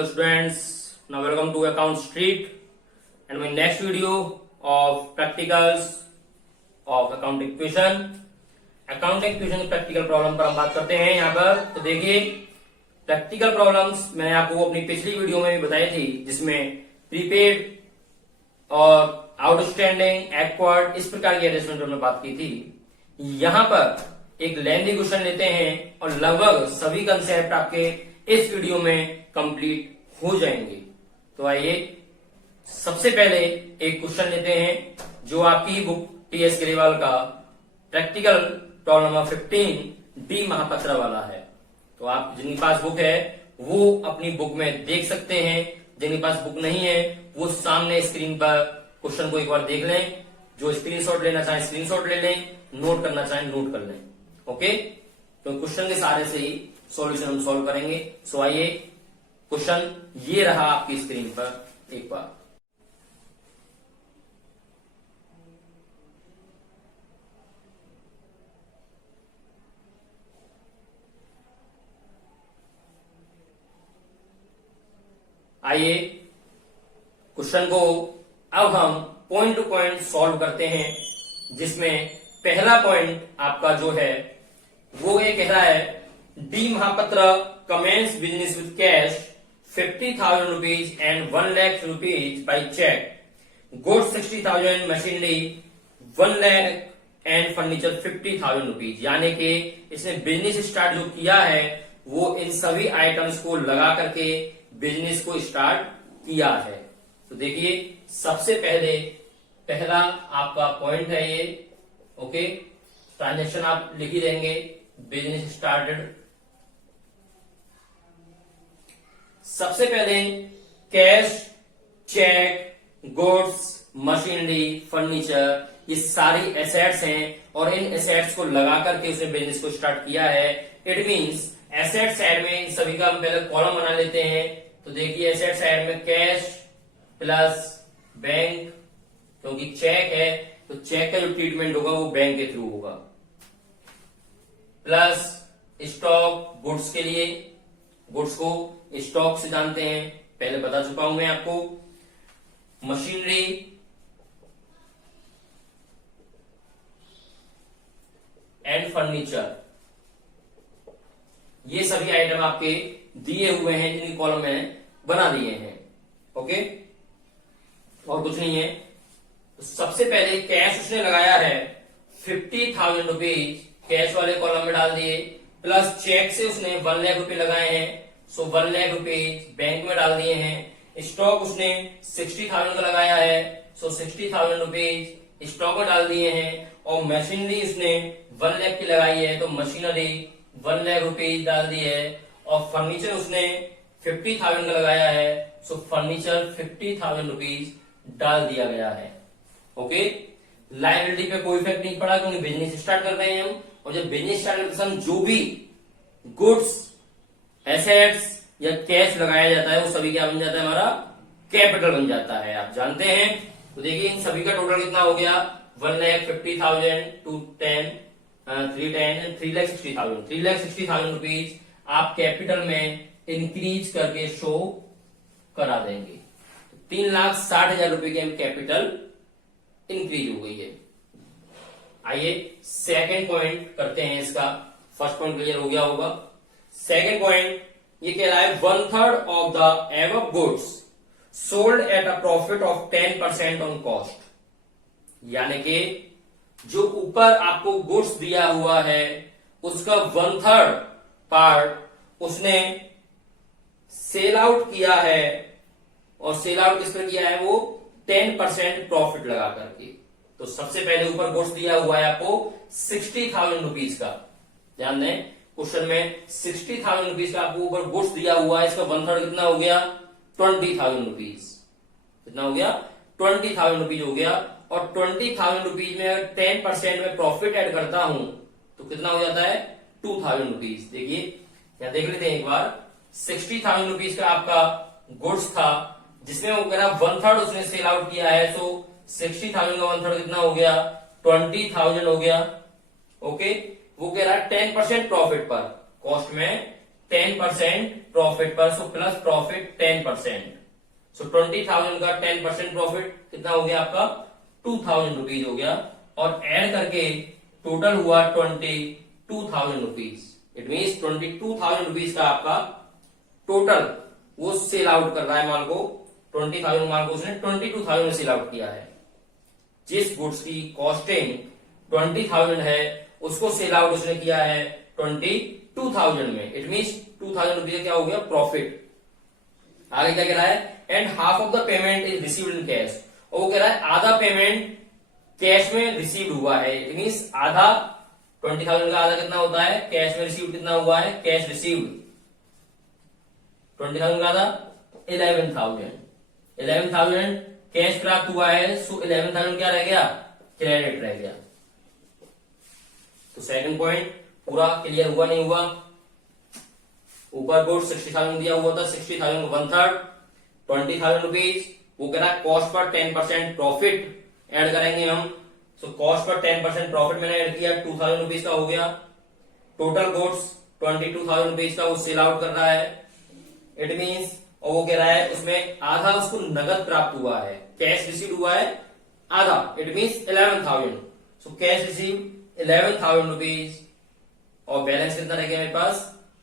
Hello students, now welcome to Account Street and my next video of practicals of accounting question. Accounting question practical problem पर हम बात करते हैं यहाँ पर। तो देखिए प्रैक्टिकल प्रॉब्लम्स मैंने आपको अपनी पिछली वीडियो में भी बताई थी, जिसमें प्रीपेड और आउटस्टैंडिंग, एक्वायर्ड, इस प्रकार की एडजस्टमेंट हमने बात की थी। यहाँ पर एक लेंथी क्वेश्चन लेते हैं और लगभग सभी कंसेप्ट आपके इस वीडियो में कंप्लीट हो जाएंगे। तो आइए सबसे पहले एक क्वेश्चन लेते हैं जो आपकी ही बुक टीएस ग्रेवाल का प्रैक्टिकल प्रॉब्लम नंबर 15 डी महापत्र वाला है। तो आप जिनके पास बुक है वो अपनी बुक में देख सकते हैं, जिनके पास बुक नहीं है वो सामने स्क्रीन पर क्वेश्चन को एक बार देख लें। जो स्क्रीनशॉट लेना चाहे स्क्रीनशॉट ले लें, नोट करना चाहे नोट कर लें। ओके, तो क्वेश्चन के सहारे से ही सॉल्यूशन हम सॉल्व करेंगे। सो आइए क्वेश्चन ये रहा आपकी स्क्रीन पर एक बार। आइए क्वेश्चन को अब हम पॉइंट टू पॉइंट सॉल्व करते हैं, जिसमें पहला पॉइंट आपका जो है वो ये कह रहा है D Mahapatra commences business with cash 50,000 rupees and 1 lakh rupees by cheque, goods 60,000, machinery 1 lakh and furniture 50,000 rupees. यानी कि इसने बिजनेस स्टार्ट जो किया है वो इन सभी आइटम्स को लगा करके बिजनेस को स्टार्ट किया है। तो देखिए सबसे पहले पहला आपका पॉइंट है ये। ओके, ट्रांजेक्शन आप लिख ही देंगे, बिजनेस स्टार्टेड। सबसे पहले cash, cheque, goods, machinery, furniture, ये सारी एसेट्स हैं और इन एसेट्स को लगा करके उसने बिजनेस को स्टार्ट किया है। इट मींस एसेट साइड में इन सभी का हम पहले कॉलम बना लेते हैं। तो देखिए एसेट साइड में कैश प्लस बैंक, क्योंकि चेक है तो चेक का जो ट्रीटमेंट होगा वो बैंक के थ्रू होगा, प्लस स्टॉक, गुड्स के लिए गुड्स को स्टॉक से जानते हैं, पहले बता चुका हूं मैं आपको। मशीनरी एंड फर्नीचर, ये सभी आइटम आपके दिए हुए हैं, जिनकी कॉलम में बना दिए हैं। ओके, और कुछ नहीं है। तो सबसे पहले कैश उसने लगाया है 50,000 रुपीज, कैश वाले कॉलम में डाल दिए, प्लस चेक से उसने 1 लाख रुपए लगाए हैं, सो 1 लाख रुपीज बैंक में डाल दिए हैं। स्टॉक उसने 60,000 का लगाया है, सो 60,000 रुपीज स्टॉक में डाल दिए हैं। और मशीनरी उसने 1 लाख की लगाई है, तो मशीनरी 1 लाख रुपीज डाल दी है। और फर्नीचर उसने 50,000 का लगाया है, सो फर्नीचर 50,000 रुपीज डाल दिया गया है। ओके, लायबिलिटी पे कोई इफेक्ट नहीं पड़ा क्योंकि बिजनेस स्टार्ट कर रहे हैं हम। और जब बिजनेस स्टार्ट करते समय जो भी गुड्स, एसेट्स या कैश लगाया जाता है वो सभी क्या बन जाता है, हमारा कैपिटल बन जाता है, आप जानते हैं। तो देखिए इन सभी का टोटल कितना हो गया, 1,50,000 टू 10 310 3,60,000 3,60,000 रुपीज आप कैपिटल में इंक्रीज करके शो करा देंगे। 3,60,000 रुपए की कैपिटल इंक्रीज हो गई है। आइए सेकंड पॉइंट करते हैं इसका। फर्स्ट पॉइंट क्लियर हो गया होगा। सेकंड पॉइंट ये कह रहा है 1/3 of the above goods sold at a profit of 10% on cost. यानी कि जो ऊपर आपको गुड्स दिया हुआ है उसका 1/3 पार्ट उसने सेल आउट किया है। और सेल आउट किस पर किया है, वो 10% प्रॉफिट लगा करके। तो सबसे पहले ऊपर गुड्स दिया हुआ है आपको 60,000 रुपीज का, ध्यान दें क्वेश्चन में 60,000 रुपीज का आपको ऊपर गुड्स दिया हुआ है। इसका 1/3 कितना हो गया, 20,000 रुपीज। कितना हो गया, 20,000 रुपीज हो गया। और 20,000 रुपीज में अगर 10% में प्रॉफिट ऐड करता हूं तो कितना हो जाता है, 2,000 रुपीज। देखिए यहां देख लेते हैं एक बार। 60,000 रुपीज का आपका गुड्स था, जिसमें वो कह रहा 1/3 उसने सेल आउट किया है, सो 60,000 का 1/3 कितना हो गया, 20,000 हो गया। ओके, वो कह रहा है 10% प्रॉफिट पर, कॉस्ट में 10% प्रॉफिट पर, सो प्लस प्रॉफिट 10%, सो 20,000 का 10% प्रॉफिट कितना हो गया आपका 2,000 रुपीज हो गया, और ऐड करके टोटल हुआ 22,000 रुपीज। इट मीन्स 22,000 रुपीज का आपका टोटल वो सेल आउट कर रहा है माल को, 20,000 माल को उसने 22,000 में सेल आउट किया है। जिस गुड्स की कॉस्टिंग 20,000 है उसको सेल आउट उसने किया है 22,000 में। इट मीन्स 2,000 रुपीज क्या हो गया प्रॉफिट। आगे क्या कह रहा है, and half of the payment is received in cash, और वो कह रहा है आधा पेमेंट कैश में रिसीव्ड हुआ है। इट मीन्स आधा 20,000 का आधा कितना होता है, कैश में रिसीव्ड कितना हुआ है, कैश रिसीव्ड 20,000 का आधा 11,000 कैश प्राप्त हुआ है, सो 11,000 क्या रह गया, क्रेडिट रह गया। तो सेकंड पॉइंट पूरा क्लियर हुआ नहीं हुआ। ऊपर बोर्ड 60,000 दिया हुआ था, 60,000 वन थर्ड 20,000 रुपीज, वो कह रहा है कॉस्ट पर 10% प्रॉफिट ऐड करेंगे हम। सो कॉस्ट पर 10% प्रॉफिट मैंने ऐड किया, 2,000 रुपीज का हो गया। टोटल गुड्स 22,000 रुपीज का वो सेल आउट कर रहा है। इट मीन्स, और वो कह रहा है उसमें आधा उसको नगद प्राप्त हुआ है, कैश रिसीव हुआ है आधा, it means 11,000। So cash receive 11,000 rupees, और बैलेंस कितना रह गया मेरे पास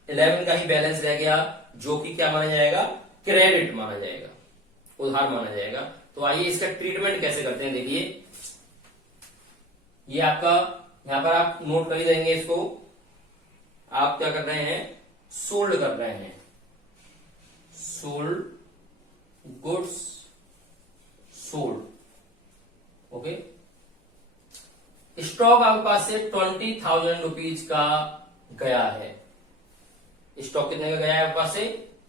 11 का ही बैलेंस रह गया, जो कि क्या माना जाएगा, क्रेडिट माना जाएगा, उधार माना जाएगा। तो आइए इसका ट्रीटमेंट कैसे करते हैं, देखिए ये आपका यहां पर आप नोट कर ही देंगे इसको। आप क्या कर रहे हैं, सोल्ड कर रहे हैं, sold goods sold. Okay, stock आपके पास से 20,000 रुपीज का गया है। स्टॉक कितने का गया है आपके पास से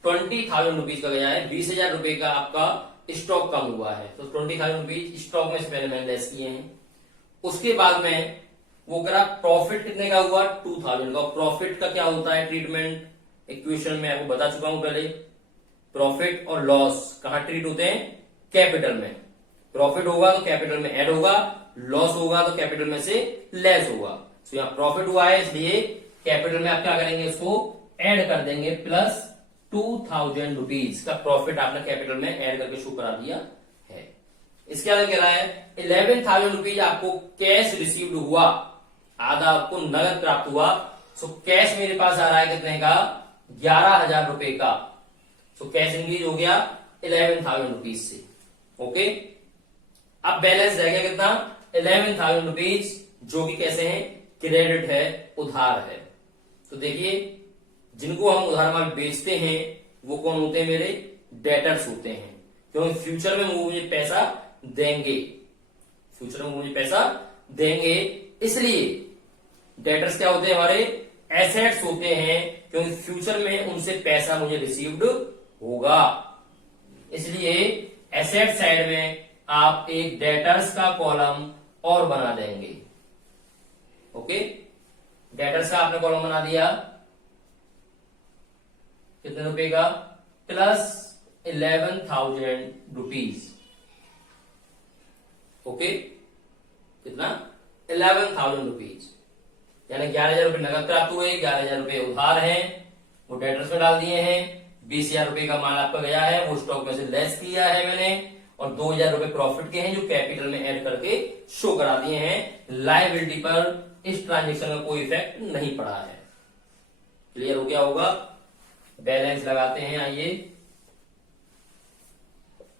20,000 रुपीज का गया है, 20,000 रुपए का आपका स्टॉक कम हुआ है। तो 20,000 रुपीज स्टॉक में से पहले मैंने लेस किए हैं। उसके बाद में वो करा प्रॉफिट कितने का हुआ 2,000 का। प्रॉफिट का क्या होता है ट्रीटमेंट, इक्वेशन में आपको बता चुका हूं पहले। प्रॉफिट और लॉस कहां ट्रीट होते हैं, कैपिटल में। प्रॉफिट होगा तो कैपिटल में ऐड होगा, लॉस होगा तो कैपिटल में से लेस होगा। तो यहां प्रॉफिट हुआ है इसलिए कैपिटल में आप क्या करेंगे, उसको ऐड कर देंगे, प्लस 2,000 रुपीज का प्रॉफिट आपने कैपिटल में ऐड करके शो करा दिया है। इसके आगे कह रहा है 11,000 रुपीज आपको कैश रिसीव्ड हुआ, आधा आपको नगद प्राप्त हुआ। सो कैश मेरे पास आ रहा है कितने का, 11,000 रुपए का। सो कैश इंक्रीज हो गया 11,000 रुपीज से। ओके, अब बैलेंस रह गया कितना 11,000 रुपीज, जो कि कैसे हैं, क्रेडिट है, उधार है। तो देखिए जिनको हम उधार माल बेचते हैं वो कौन होते हैं, मेरे डेटर्स होते हैं, क्योंकि फ्यूचर में वो मुझे पैसा देंगे, फ्यूचर में मुझे पैसा देंगे, इसलिए डेटर्स क्या होते हैं, हमारे एसेट्स होते हैं, क्योंकि फ्यूचर में उनसे पैसा मुझे रिसीव्ड होगा। इसलिए एसेट साइड में आप एक डेटर्स का कॉलम और बना देंगे। ओके, डेटर्स का आपने कॉलम बना दिया, कितने रुपए का, प्लस 11,000 रुपीज। ओके, कितना 11,000 रुपीज, यानी 11,000 रुपए नगद प्राप्त हुए, 11,000 रुपए उधार हैं, वो डेटर्स में डाल दिए हैं। 20,000 रुपए का माल आपका गया है, वो स्टॉक में से लेस किया है मैंने, और 2,000 रुपए प्रॉफिट के हैं जो कैपिटल में ऐड करके शो करा दिए हैं। लायबिलिटी पर इस ट्रांजेक्शन का कोई इफेक्ट नहीं पड़ा है। क्लियर हो गया होगा। बैलेंस लगाते हैं, आइए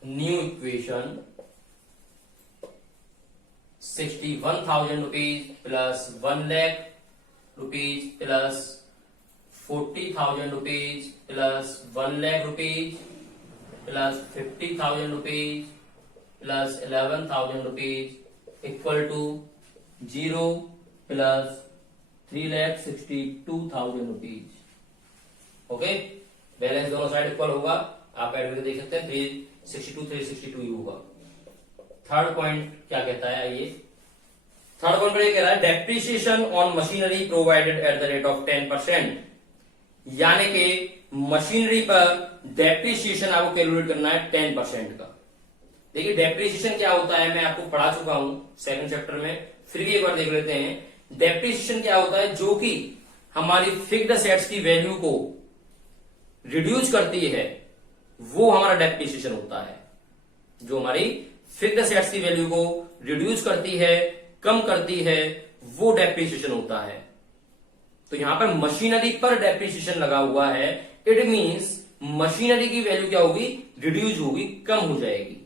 new equation 61,000 rupees plus 1 lakh rupees plus 40,000 rupees plus 1 lakh rupees plus 50,000 rupees plus 11,000 rupees equal to 0 plus 3,62,000 rupees. Okay, balance दोनों साइड इक्वल होगा, आप ऐड करके देख सकते हैं, 362 ही होगा। थर्ड पॉइंट क्या कहता है, आइए थर्ड पॉइंट पर ये कह रहा है depreciation on machinery provided at the rate of 10%, यानी कि मशीनरी पर डेप्रिसिएशन आपको कैलकुलेट करना है 10% का। देखिए डेप्रिसिएशन क्या होता है, मैं आपको पढ़ा चुका हूं सेकंड चैप्टर में, फिर भी एक बार देख लेते हैं। डेप्रिसिएशन क्या होता है, जो कि हमारी फिक्स्ड एसेट्स की वैल्यू को रिड्यूस करती है वो हमारा डेप्रिसिएशन होता है। जो हमारी फिक्स्ड एसेट्स की वैल्यू को रिड्यूस करती है, कम करती है, वो डेप्रिसिएशन होता है। तो यहां पर मशीनरी पर डेप्रिसिएशन लगा हुआ है, इट मींस मशीनरी की वैल्यू क्या होगी, रिड्यूस होगी, कम हो जाएगी।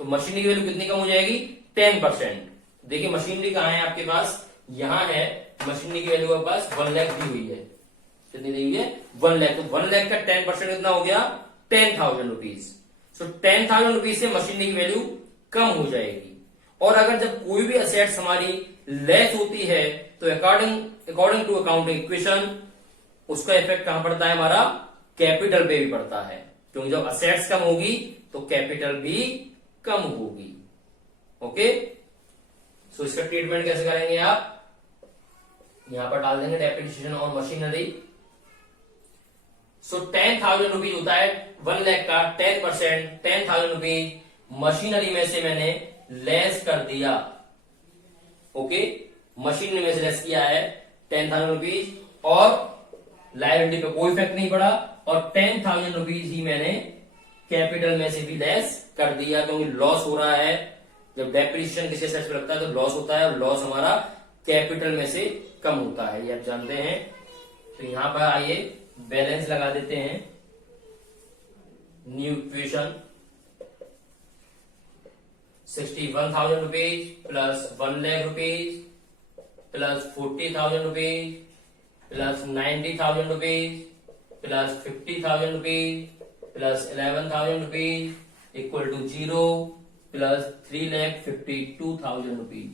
तो मशीनरी की वैल्यू कितनी कम हो जाएगी, 10%। देखिए मशीनरी कहां है आपके पास, यहां है। मशीनरी की वैल्यू आपके पास 1 लाख दी हुई है। कितनी दी हुई है, 1 लाख। तो 1 लाख का 10% कितना हो गया, 10,000 रुपीज। सो 10,000 रुपीज से मशीनरी की वैल्यू कम हो जाएगी। और अगर जब कोई भी असेट्स हमारी लेस होती है तो अकॉर्डिंग टू अकाउंटिंग इक्वेशन उसका इफेक्ट कहां पड़ता है, हमारा कैपिटल पे भी पड़ता है। क्योंकि जब असेट्स कम होगी तो कैपिटल भी कम होगी। ओके, सो इसका ट्रीटमेंट कैसे करेंगे आप, यहां पर डाल देंगे डेप्रिसिएशन और मशीनरी। सो 10,000 रुपीज होता है 1 लाख का 10%, 10,000 रुपीज मशीनरी में से मैंने लेस कर दिया। ओके, मशीनरी में से लेस किया है 10,000 रुपीज और लायबिलिटी पे कोई इफेक्ट नहीं पड़ा, और 10,000 रुपीज ही मैंने कैपिटल में से भी लेस कर दिया, क्योंकि लॉस हो रहा है। जब डेप्रिसिएशन किसी एसेट पे लगता है तो लॉस होता है, और लॉस हमारा कैपिटल में से कम होता है, ये आप जानते हैं। तो यहां पर आइए बैलेंस लगा देते हैं। New equation 61,000 rupees plus 1 lakh rupees plus 40,000 rupees plus 90,000 rupees plus 50,000 rupees plus 11,000 rupees equal to 0 plus 3,52,000 rupees.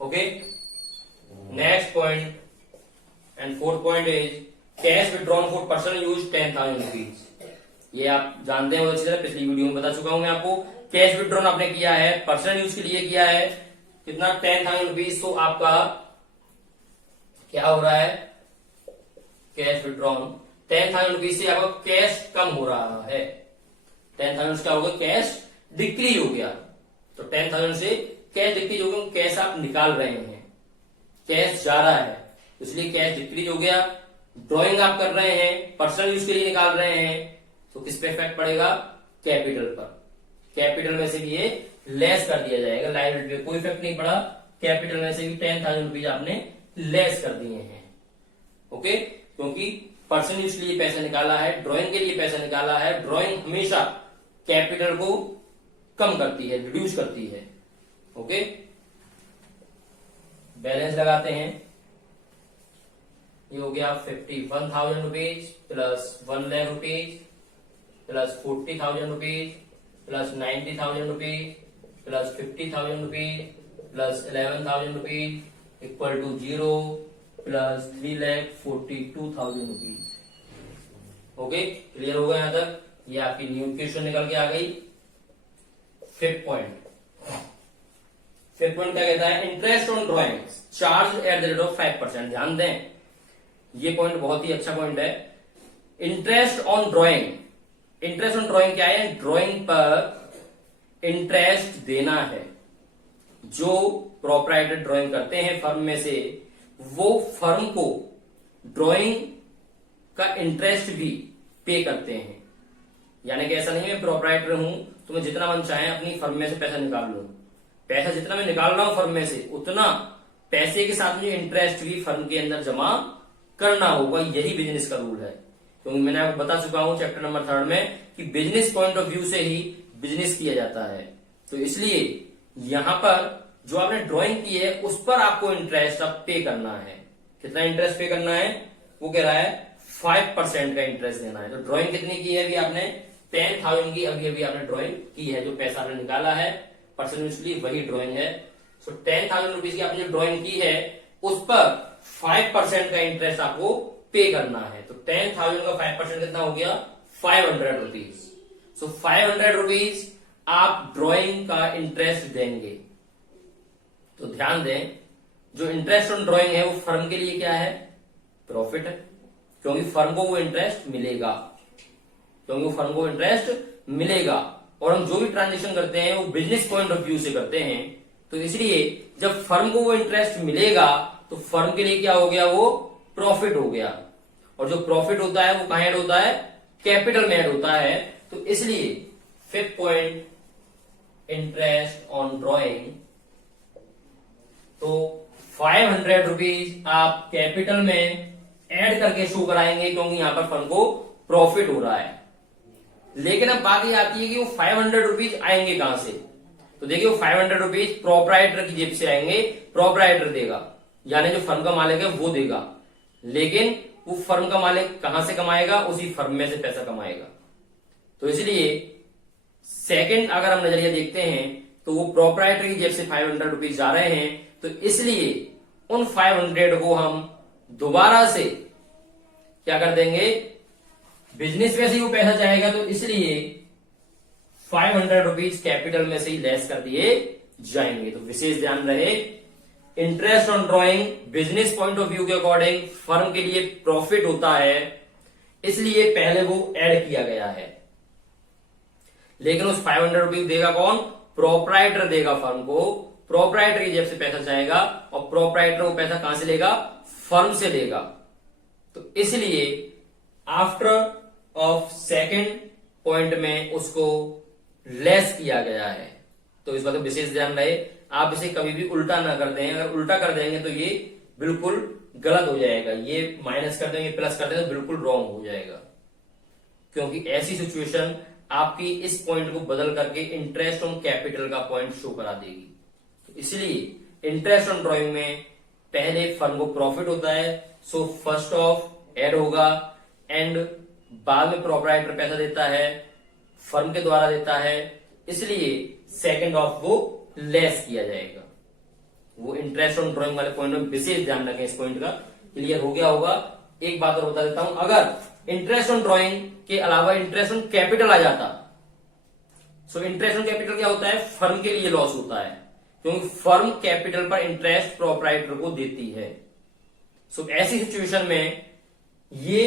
Okay, next point and fourth point is cash withdrawn for personal use 10,000 rupees. ये आप जानते हैं अच्छी तरह, पिछली वीडियो में बता चुका हूं मैं आपको। कैश विड्रॉन आपने किया है, पर्सनल यूज के लिए किया है, कितना 10,000 रुपीज। तो आपका क्या हो रहा है, कैश विड्रॉन 10,000 रुपीज से आपका कैश कम हो रहा है। 10,000 क्या होगा, कैश डिक्रीज हो गया। तो 10,000 से कैश डिक्रीज हो गया, कैश आप निकाल रहे हैं, कैश जा रहा है, इसलिए कैश डिक्रीज हो गया। ड्राइंग आप कर रहे हैं, पर्सनल यूज के लिए निकाल रहे हैं, तो किस पे इफेक्ट पड़ेगा, कैपिटल पर। कैपिटल में से भी ये लेस कर दिया जाएगा, लायबिलिटी पे कोई इफेक्ट नहीं पड़ा। कैपिटल में से भी 10,000 रुपीज आपने लेस कर दिए हैं। ओके, क्योंकि पर्सनल यूज के लिए पैसा निकाला है, ड्राइंग के लिए पैसा निकाला है। ड्राइंग हमेशा कैपिटल को कम करती है, रिड्यूस करती है। ओके, बैलेंस लगाते हैं। ये हो गया 51,000 rupees plus 1 lakh rupees plus 40,000 rupees plus 90,000 rupees plus 50,000 rupees plus 11,000 rupees equal to 0 plus 3,42,000 rupees. Okay, clear हो गया यहां तक। ये आपकी न्यू इक्वेशन निकल के आ गई। फिफ्थ पॉइंट क्या कहता है, interest on drawings charge at the rate of 5%। ध्यान दें, ये पॉइंट बहुत ही अच्छा पॉइंट है। Interest on drawing, interest on drawing क्या है, ड्रॉइंग पर इंटरेस्ट देना है। जो प्रोप्राइटर ड्रॉइंग करते हैं फर्म में से, वो फर्म को ड्रॉइंग का इंटरेस्ट भी पे करते हैं। यानी कि ऐसा नहीं है प्रोप्राइटर हूं तो मैं जितना मन चाहे अपनी फर्म में से पैसा निकाल लूं। पैसा जितना मैं निकाल रहा हूं फर्म में से, उतना पैसे के साथ मुझे इंटरेस्ट भी फर्म के अंदर जमा करना होगा। यही बिजनेस का रूल है। क्योंकि मैंने आपको बता चुका हूं चैप्टर नंबर 3 में कि बिजनेस पॉइंट ऑफ व्यू से ही बिजनेस किया जाता है। तो इसलिए यहां पर जो आपने ड्राइंग की है उस पर आपको इंटरेस्ट अब पे करना है। कितना इंटरेस्ट पे करना है, वो कह रहा है 5% का इंटरेस्ट देना है। तो ड्राइंग कितनी की है, अभी आपने 10,000 की अभी आपने ड्राइंग की है। जो पैसा आपने निकाला है पर्सनली वही ड्राइंग है। सो 10,000 रुपीज की आपने ड्राइंग की है, उस पर 5% का इंटरेस्ट आपको पे करना है। तो 10,000 का 5% कितना हो गया, 500 रुपीज। सो 500 रुपीज आप ड्राइंग का इंटरेस्ट देंगे। तो ध्यान दें, जो इंटरेस्ट ऑन ड्राइंग है वो फर्म के लिए क्या है, प्रॉफिट है। क्योंकि फर्म को वो इंटरेस्ट मिलेगा, क्योंकि वो फर्म को इंटरेस्ट मिलेगा। और हम जो भी ट्रांजेक्शन करते हैं वो बिजनेस पॉइंट ऑफ व्यू से करते हैं। तो इसलिए जब फर्म को वो इंटरेस्ट मिलेगा तो फर्म के लिए क्या हो गया, वो प्रॉफिट हो गया। और जो प्रॉफिट होता है वो कहां ऐड होता है, कैपिटल में ऐड होता है। तो इसलिए fifth point, interest on drawing, तो 500 रुपीज आप कैपिटल में ऐड करके शो कराएंगे क्योंकि यहां पर फर्म को प्रॉफिट हो रहा है। लेकिन अब बात ये आती है कि वो 500 रुपीज आएंगे कहां से। तो देखिए वो 500 रुपीज प्रोपराइटर की जेब से आएंगे, प्रोपराइटर देगा, यानी जो फर्म का मालिक है वो देगा। लेकिन वो फर्म का मालिक कहां से कमाएगा, उसी फर्म में से पैसा कमाएगा। तो इसलिए सेकंड अगर हम नजरिया देखते हैं तो वो प्रोपराइटर की जेब से 500 रुपीज जा रहे हैं, तो इसलिए उन 500 को हम दोबारा से क्या कर देंगे, बिजनेस में से वो पैसा जाएगा, तो इसलिए 500 रुपीज कैपिटल में से ही लेस कर दिए जाएंगे। तो विशेष ध्यान रहे, interest on drawing business point of view के अकॉर्डिंग फर्म के लिए प्रॉफिट होता है, इसलिए पहले वो ऐड किया गया है। लेकिन उस 500 रुपीज देगा कौन, प्रोपराइटर देगा फर्म को, प्रोपराइटर की जेब से पैसा जाएगा और प्रोपराइटर वो पैसा कहां से लेगा, फर्म से लेगा। तो इसलिए आफ्टर ऑफ सेकंड पॉइंट में उसको लेस किया गया है। तो इस बात का विशेष ध्यान रहे, आप इसे कभी भी उल्टा ना कर दें। अगर उल्टा कर देंगे तो ये बिल्कुल गलत हो जाएगा, ये माइनस कर देंगे प्लस कर देंगे तो बिल्कुल रॉन्ग हो जाएगा, क्योंकि ऐसी सिचुएशन आपकी इस पॉइंट को बदल करके इंटरेस्ट ऑन कैपिटल का पॉइंट शो करा देगी। तो इसलिए इंटरेस्ट ऑन ड्रॉइंग में पहले फर्म को प्रॉफिट होता है, सो फर्स्ट ऑफ ऐड होगा, एंड बाद में प्रोपराइटर पैसा देता है, फर्म के द्वारा देता है, इसलिए सेकंड ऑफ वो लेस किया जाएगा। वो इंटरेस्ट ऑन ड्रॉइंग वाले पॉइंट में विशेष ध्यान रखें, इस पॉइंट का क्लियर हो गया होगा। एक बात और बता देता हूं, अगर इंटरेस्ट ऑन ड्रॉइंग के अलावा इंटरेस्ट ऑन कैपिटल आ जाता, सो इंटरेस्ट ऑन कैपिटल क्या होता है, फर्म के लिए लॉस होता है, क्योंकि फर्म कैपिटल पर इंटरेस्ट प्रोपराइटर को देती है। सो ऐसी सिचुएशन में ये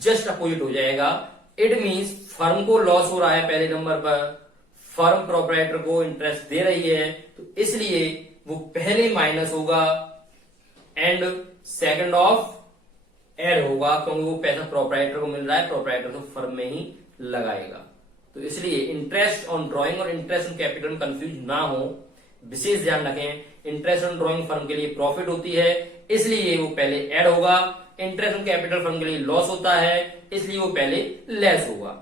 जस्ट अपोजिट हो जाएगा। इट मींस फर्म को लॉस हो रहा है पहले नंबर पर, फर्म प्रोपराइटर को इंटरेस्ट दे रही है, तो इसलिए वो पहले माइनस होगा एंड सेकंड ऑफ ऐड होगा, क्योंकि वो पैसा प्रोपराइटर को मिल रहा है, प्रोपराइटर तो फर्म में ही लगाएगा। तो इसलिए इंटरेस्ट ऑन ड्रॉइंग और इंटरेस्ट ऑन कैपिटल में कंफ्यूज ना हो, विशेष ध्यान रखें। इंटरेस्ट ऑन ड्रॉइंग फर्म के लिए प्रॉफिट होती है, इसलिए वो पहले ऐड होगा। इंटरेस्ट ऑन कैपिटल फर्म के लिए लॉस होता है, इसलिए वो पहले लेस होगा।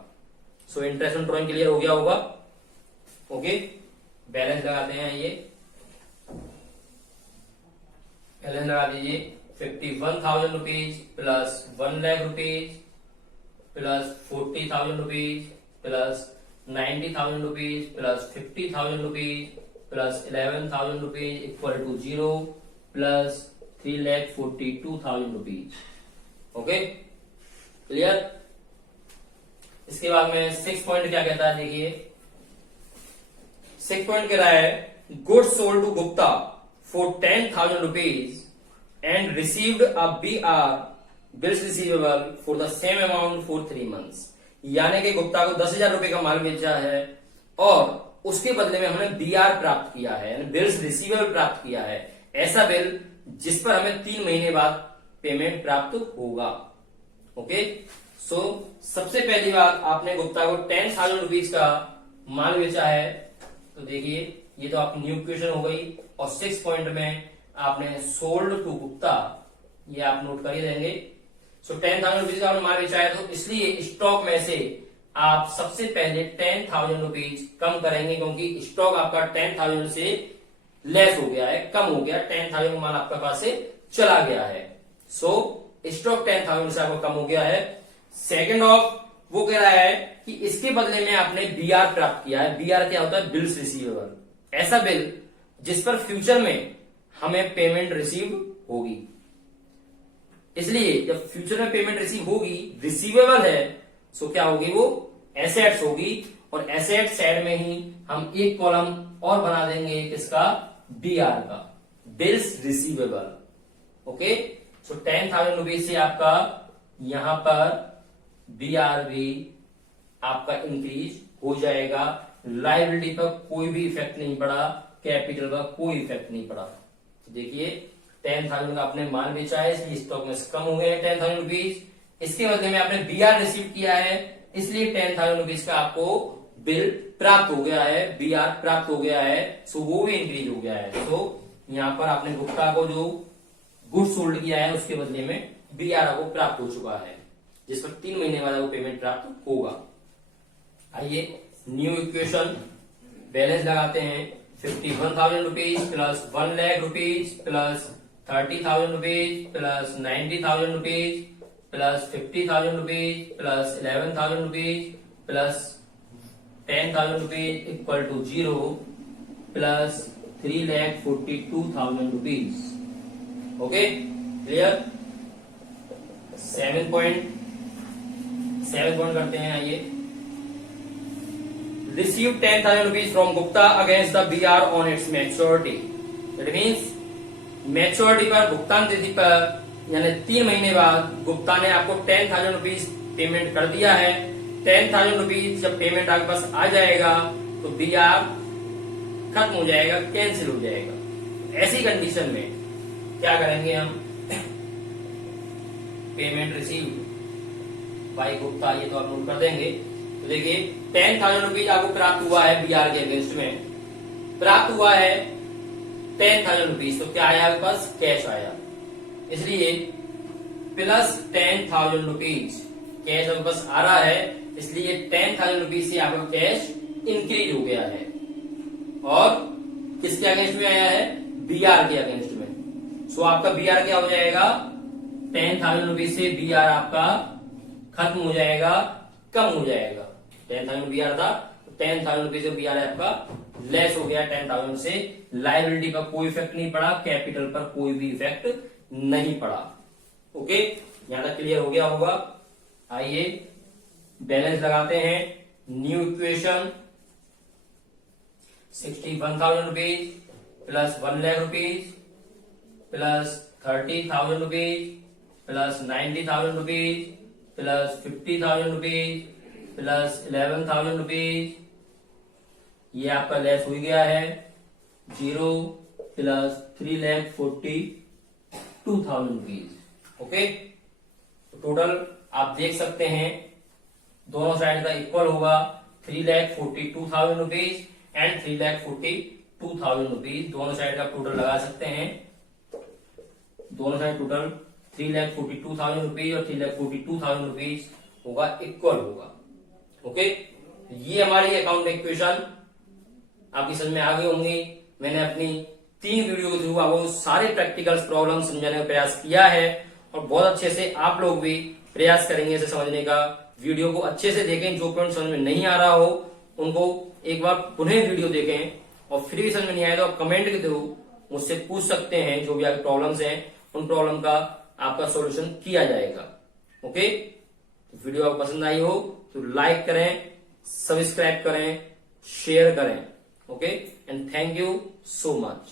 So interest on drawing clear हो गया होगा। ओके, बैलेंस लगाते हैं। ये बैलेंस लगा दीजिए, 51,000 rupees plus 1 lakh rupees plus 40,000 rupees plus 90,000 rupees plus 50,000 rupees plus 11,000 rupees equal to 0 plus 3,42,000 rupees. Okay, clear. इसके बाद में 6 पॉइंट क्या कहता है, देखिए 6 पॉइंट कह रहा है, goods sold to Gupta for 10,000 rupees and received a BR bills receivable for the same amount for 3 months. यानी कि गुप्ता को 10,000 रुपए का माल बेचा है और उसके बदले में हमने BR प्राप्त किया है, यानी बिल्स रिसीवेबल प्राप्त किया है, ऐसा बिल जिस पर हमें 3 महीने बाद पेमेंट प्राप्त होगा। ओके, सो सबसे पहली बात, आपने गुप्ता को 10,000 रुपीज का माल बेचा है, तो देखिए ये तो आपकी न्यू क्वेश्चन हो गई। और 6 पॉइंट में आपने सोल्ड टू गुप्ता, ये आप नोट कर ही देंगे। सो 10,000 रुपीज का आपने माल बेचा है, तो इसलिए स्टॉक में से आप सबसे पहले 10,000 रुपीज कम करेंगे, क्योंकि स्टॉक आपका 10,000 से लेस हो गया है, कम हो गया, 10,000 माल आपका पास से चला गया है। सो स्टॉक 10,000 से आपका कम हो गया है। सेकंड ऑफ वो कह रहा है कि इसके बदले में आपने BR प्राप्त किया है। BR क्या होता है, बिल्स रिसीवेबल, ऐसा बिल जिस पर फ्यूचर में हमें पेमेंट रिसीव होगी। इसलिए जब फ्यूचर में पेमेंट रिसीव होगी, रिसीवेबल है, सो क्या होगी, वो एसेट्स होगी। और एसेट साइड में ही हम एक कॉलम और बना देंगे, किसका, BR का, बिल्स रिसीवेबल। ओके, सो 10,000 रुपीज से आपका यहां पर BR भी आपका इंक्रीज हो जाएगा। लायबिलिटी पर कोई भी इफेक्ट नहीं पड़ा, कैपिटल का कोई इफेक्ट नहीं पड़ा। तो देखिए 10,000 का आपने माल बेचा है, इसलिए स्टॉक में से कम हो गए 10,000 रुपीज, इसके बदले में आपने BR रिसीव किया है, इसलिए 10,000 रुपीज का आपको बिल प्राप्त हो गया है, BR प्राप्त हो गया है। सो वो भी इंक्रीज हो गया है। सो यहाँ पर आपने गुप्ता को जो गुड्स सोल्ड किया है उसके बदले में BR आपको प्राप्त हो चुका है, जिस पर 3 महीने बाद वो पेमेंट प्राप्त होगा। आइए न्यू इक्वेशन, बैलेंस लगाते हैं। 51,000 rupees plus 1 lakh rupees plus 30,000 rupees plus 90,000 rupees plus 50,000 rupees plus 11,000 rupees plus 10,000 rupees equal to 0 plus 3,42,000 rupees. Okay, clear. 7 point करते हैं। आइए, receive 10,000 rupees from Gupta against the BR on its maturity. It means maturity पर, भुगतान तिथि पर, यानी 3 महीने बाद गुप्ता ने आपको 10,000 रुपीज पेमेंट कर दिया है। 10,000 रुपीज जब पेमेंट आपके पास आ जाएगा तो BR खत्म हो जाएगा, कैंसिल हो जाएगा। ऐसी कंडीशन में क्या करेंगे हम, पेमेंट रिसीव बाय गुप्ता, ये तो आप नोट कर देंगे। तो देखिए 10,000 रुपीज आपको प्राप्त हुआ है BR के अगेंस्ट में, प्राप्त हुआ है 10,000 रुपीज। तो क्या आया आपके पास, कैश आया, इसलिए प्लस 10,000 रुपीज कैश आपके पास आ रहा है, इसलिए 10,000 रुपीज से आपका कैश इंक्रीज हो गया है। और किसके अगेंस्ट में आया है, BR के अगेंस्ट में। सो आपका BR क्या हो जाएगा, 10,000 रुपीज से BR आपका खत्म हो जाएगा, कम हो जाएगा। 10,000 BR था, 10,000 रुपीज से BR आपका लेस हो गया। 10,000 से लायबिलिटी पर कोई इफेक्ट नहीं पड़ा, कैपिटल पर कोई भी इफेक्ट नहीं पड़ा। ओके, यहां तक क्लियर हो गया होगा। आइए बैलेंस लगाते हैं। New equation, 61,000 rupees plus 1 lakh rupees plus 30,000 rupees plus 90,000 rupees plus 50,000 rupees plus 11,000 rupees, ये आपका लेस हो गया है 0 प्लस 3,42,000 रुपीज। ओके, टोटल आप देख सकते हैं दोनों साइड का इक्वल होगा 3,42,000 रुपीज एंड 3,42,000 रुपीज। दोनों साइड का टोटल लगा सकते हैं, दोनों साइड टोटल 3,42,000 रुपीज और 3,42,000 रुपीज होगा, इक्वल होगा। ओके, ये हमारी अकाउंट इक्वेशन आपकी समझ में आ गई होंगी। मैंने अपनी 3 वीडियो के थ्रू आपको सारे प्रैक्टिकल प्रॉब्लम समझाने का प्रयास किया है और बहुत अच्छे से आप लोग भी प्रयास करेंगे इसे समझने का। वीडियो को अच्छे से देखें, जो पॉइंट समझ में नहीं आ रहा हो उनको एक बार पुनः वीडियो देखें, और फिर भी समझ में नहीं आए तो आप कमेंट के थ्रू मुझसे पूछ सकते हैं। जो भी आपकी प्रॉब्लम्स हैं उन प्रॉब्लम का आपका सॉल्यूशन किया जाएगा। ओके, तो वीडियो आपको पसंद आई हो तो लाइक करें, सब्सक्राइब करें, शेयर करें। Okay, and thank you so much.